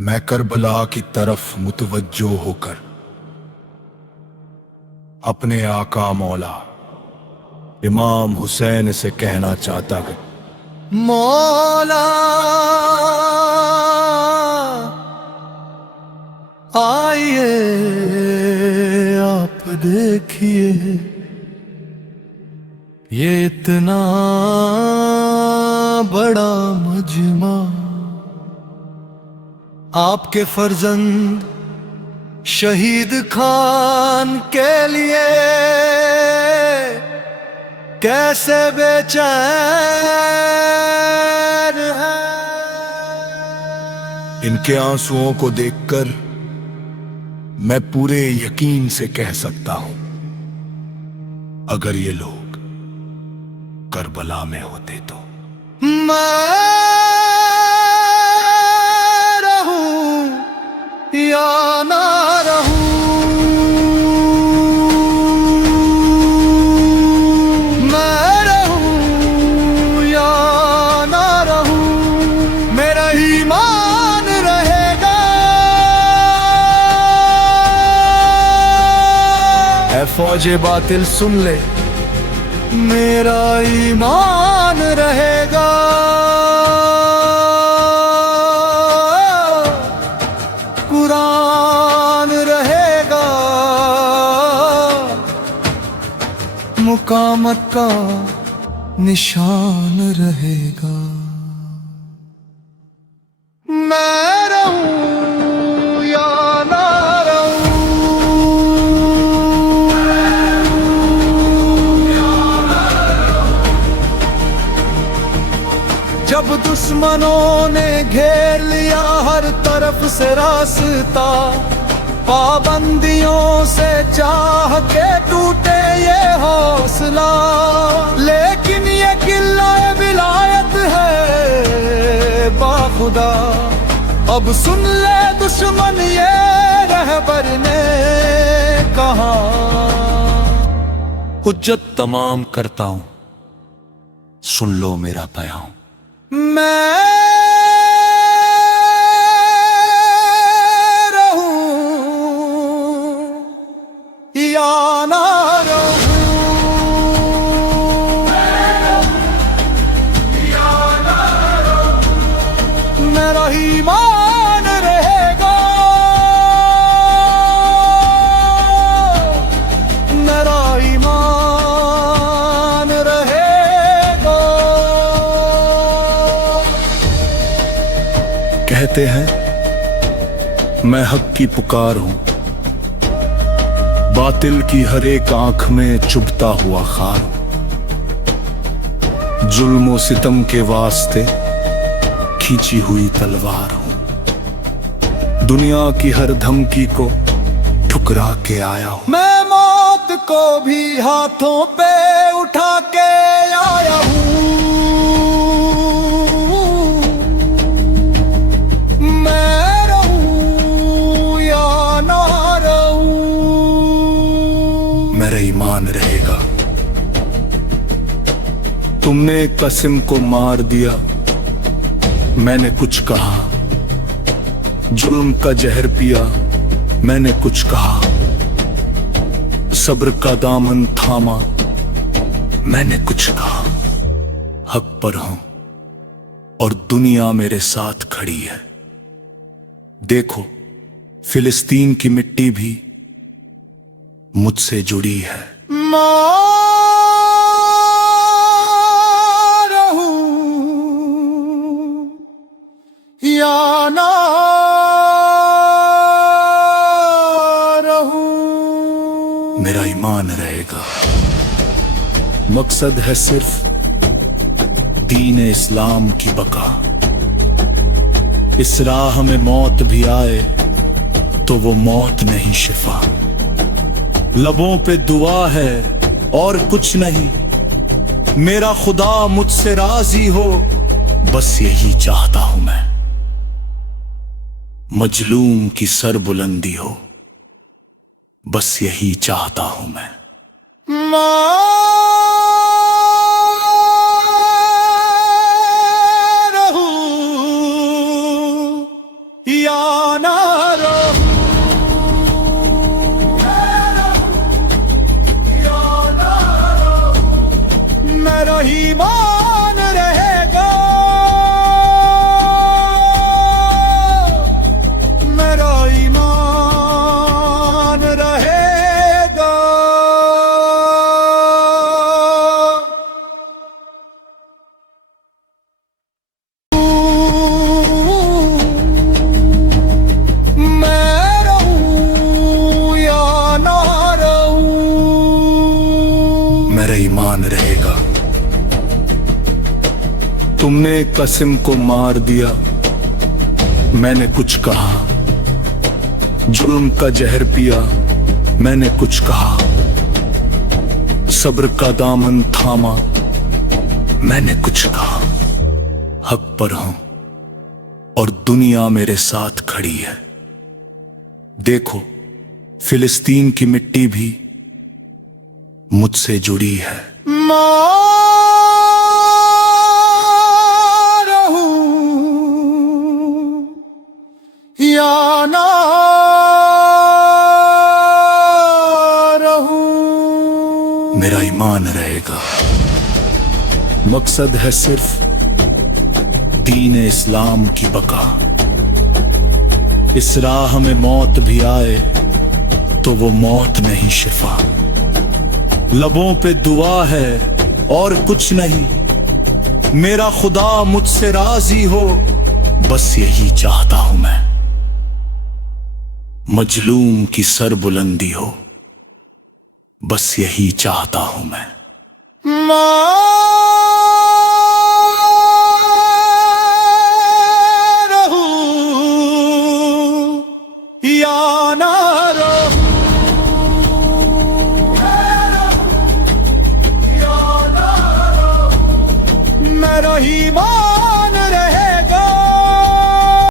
मैं करबला की तरफ मुतवज्जो होकर अपने आका मौला इमाम हुसैन से कहना चाहता कि मौला आइए आप देखिए ये इतना बड़ा मजमा आपके फर्जंद शहीद खान के लिए कैसे बेचैन है। इनके आंसुओं को देखकर मैं पूरे यकीन से कह सकता हूं, अगर ये लोग करबला में होते तो मैं रहूं या ना रहूं, मैं रहूं या ना रहूं, मेरा ईमान रहेगा। ऐ फौजे बातिल सुन ले, मेरा ईमान रहेगा। कुरान रहेगा, मुकामत का निशान रहेगा। मैं रहूं या ना जब दुश्मनों ने घेर लिया हर तरफ से रास्ता, पाबंदियों से चाह के टूटे ये हौसला, लेकिन ये किला विलायत है बाखुदा। अब सुन ले दुश्मन ये रहबर ने कहा, हुज्जत तमाम करता हूं, सुन लो मेरा पैगाम। मैं रहूं या ना रहूं, मेरा ईमान रहेगा, मेरा ईमान रहेगा। कहते हैं मैं हक की पुकार हूं, बातिल की हर एक आंख में चुभता हुआ खार हूं। जुल्म सितम के वास्ते खींची हुई तलवार हूं, दुनिया की हर धमकी को ठुकरा के आया हूं। मैं मौत को भी हाथों पे उठा के आया हूं। मैं रहूं या ना रहूं, मेरा ईमान रहेगा। तुमने कसिम को मार दिया, मैंने कुछ कहा। जुल्म का जहर पिया, मैंने कुछ कहा। सब्र का दामन थामा, मैंने कुछ कहा। हक पर हूं और दुनिया मेरे साथ खड़ी है। देखो, फिलिस्तीन की मिट्टी भी मुझसे जुड़ी है। या ना रहूं, मेरा ईमान रहेगा। मकसद है सिर्फ दीन इस्लाम की बका। इस राह में मौत भी आए तो वो मौत नहीं शिफा। लबों पे दुआ है और कुछ नहीं, मेरा खुदा मुझसे राजी हो, बस यही चाहता हूं मैं। मजलूम की सर बुलंदी हो, बस यही चाहता हूं मैं। या ना रहूं, मेरा ईमान रहेगा, मेरा ईमान रहेगा। मैं रहूं या ना रहूं, मेरा ईमान रहेगा। तुमने कसम को मार दिया, मैंने कुछ कहा, जुल्म का जहर पिया, मैंने कुछ कहा, सब्र का दामन थामा, मैंने कुछ कहा। हक पर हूं और दुनिया मेरे साथ खड़ी है। देखो, फिलिस्तीन की मिट्टी भी मुझसे जुड़ी है। या ना रहूं, मेरा ईमान रहेगा। मकसद है सिर्फ दीन इस्लाम की बका। इस राह में मौत भी आए तो वो मौत नहीं शिफा। लबों पे दुआ है और कुछ नहीं, मेरा खुदा मुझसे राजी हो, बस यही चाहता हूं मैं। मजलूम की सरबुलंदी हो, बस यही चाहता हूं मैं। रहूं या ना रहूं, मेरा ईमान